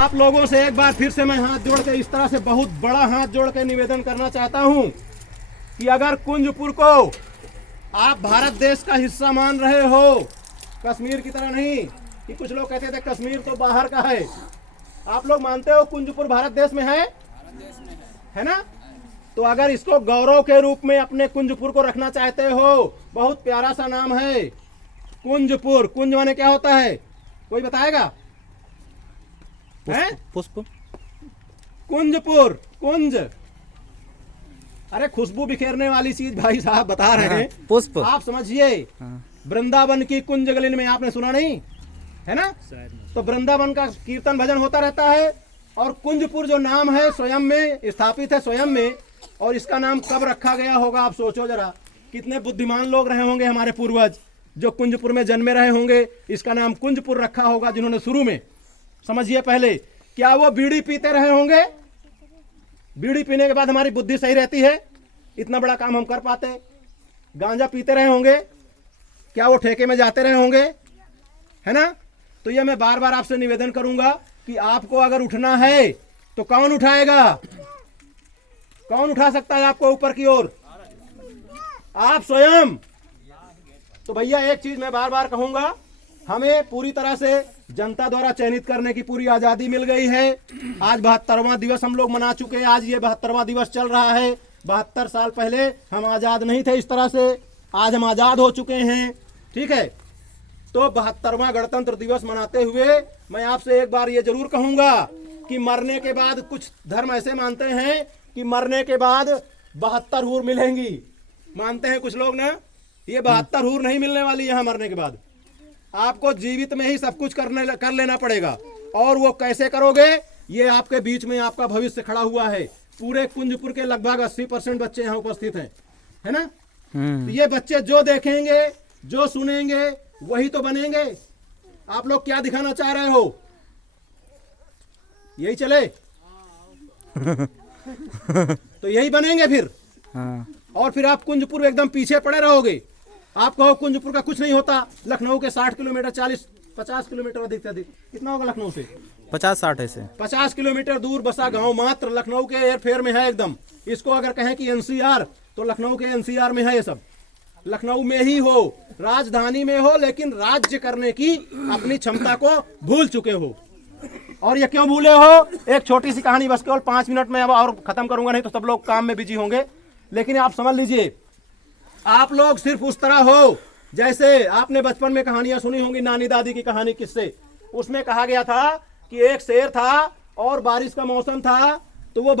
आप लोगों से एक बार फिर से मैं हाथ जोड़ के इस तरह से बहुत बड़ा हाथ जोड़ के निवेदन करना चाहता हूं कि अगर कुंजपुर को आप भारत देश का हिस्सा मान रहे हो, कश्मीर की तरह नहीं कि कुछ लोग कहते थे कश्मीर तो बाहर का है, आप लोग मानते हो कुंजपुर भारत देश में है ना? तो अगर इसको गौरव के रूप में अपने कुंजपुर को रखना चाहते हो, बहुत प्यारा सा नाम है कुंजपुर। कुंज माने क्या होता है, कोई बताएगा? पुष्प। कुंजपुर, कुंज, अरे खुशबू बिखेरने वाली चीज भाई साहब बता रहे हैं। पुष्प आप समझिए, वृंदावन की कुंज गलिन में आपने सुना नहीं है ना? तो वृंदावन का कीर्तन भजन होता रहता है और कुंजपुर जो नाम है स्वयं में स्थापित है, स्वयं में। और इसका नाम कब रखा गया होगा आप सोचो जरा, कितने बुद्धिमान लोग रहे होंगे हमारे पूर्वज जो कुंजपुर में जन्मे रहे होंगे, इसका नाम कुंजपुर रखा होगा जिन्होंने शुरू में। समझिए पहले, क्या वो बीड़ी पीते रहे होंगे? बीड़ी पीने के बाद हमारी बुद्धि सही रहती है, इतना बड़ा काम हम कर पाते? गांजा पीते रहे होंगे? क्या वो ठेके में जाते रहे होंगे? है ना? तो ये मैं बार बार आपसे निवेदन करूंगा कि आपको अगर उठना है तो कौन उठाएगा? कौन उठा सकता है आपको ऊपर की ओर? आप स्वयं। तो भैया एक चीज मैं बार बार कहूंगा, हमें पूरी तरह से जनता द्वारा चयनित करने की पूरी आजादी मिल गई है। आज 72वां दिवस हम लोग मना चुके हैं, आज ये 72वां दिवस चल रहा है। 72 साल पहले हम आजाद नहीं थे इस तरह से, आज हम आजाद हो चुके हैं। ठीक है, तो 72वां गणतंत्र दिवस मनाते हुए मैं आपसे एक बार ये जरूर कहूंगा कि मरने के बाद, कुछ धर्म ऐसे मानते हैं कि मरने के बाद 72 हूर मिलेंगी, मानते हैं कुछ लोग ना। ये 72 हूर नहीं मिलने वाली यहाँ मरने के बाद, आपको जीवित में ही सब कुछ कर लेना पड़ेगा। और वो कैसे करोगे? ये आपके बीच में आपका भविष्य खड़ा हुआ है। पूरे कुंजपुर के लगभग 80% बच्चे यहाँ उपस्थित हैं, है ना? तो ये बच्चे जो देखेंगे, जो सुनेंगे, वही तो बनेंगे। आप लोग क्या दिखाना चाह रहे हो? यही चले तो यही बनेंगे फिर। और फिर आप कुंजपुर एकदम पीछे पड़े रहोगे। आप कहो कुंजपुर का कुछ नहीं होता, लखनऊ के 60 किलोमीटर, 40-50 किलोमीटर अधिक से अधिक, कितना होगा लखनऊ से? 50-60 ऐसे 50 किलोमीटर दूर बसा गांव मात्र लखनऊ के एयरफेयर में है एकदम। इसको अगर कहें कि एनसीआर, तो लखनऊ के एनसीआर में है ये सब। लखनऊ में ही हो, राजधानी में हो, लेकिन राज्य करने की अपनी क्षमता को भूल चुके हो। और ये क्यों भूले हो? एक छोटी सी कहानी, बस केवल 5 मिनट में अब और खत्म करूंगा, नहीं तो सब लोग काम में बिजी होंगे। लेकिन आप समझ लीजिए, आप लोग सिर्फ उस तरह हो जैसे आपने बचपन में कहानियां सुनी होंगी, नानी दादी की कहानी, किससे। उसमें कहा गया था कि एक शेर था और बारिश का मौसम था, तो वो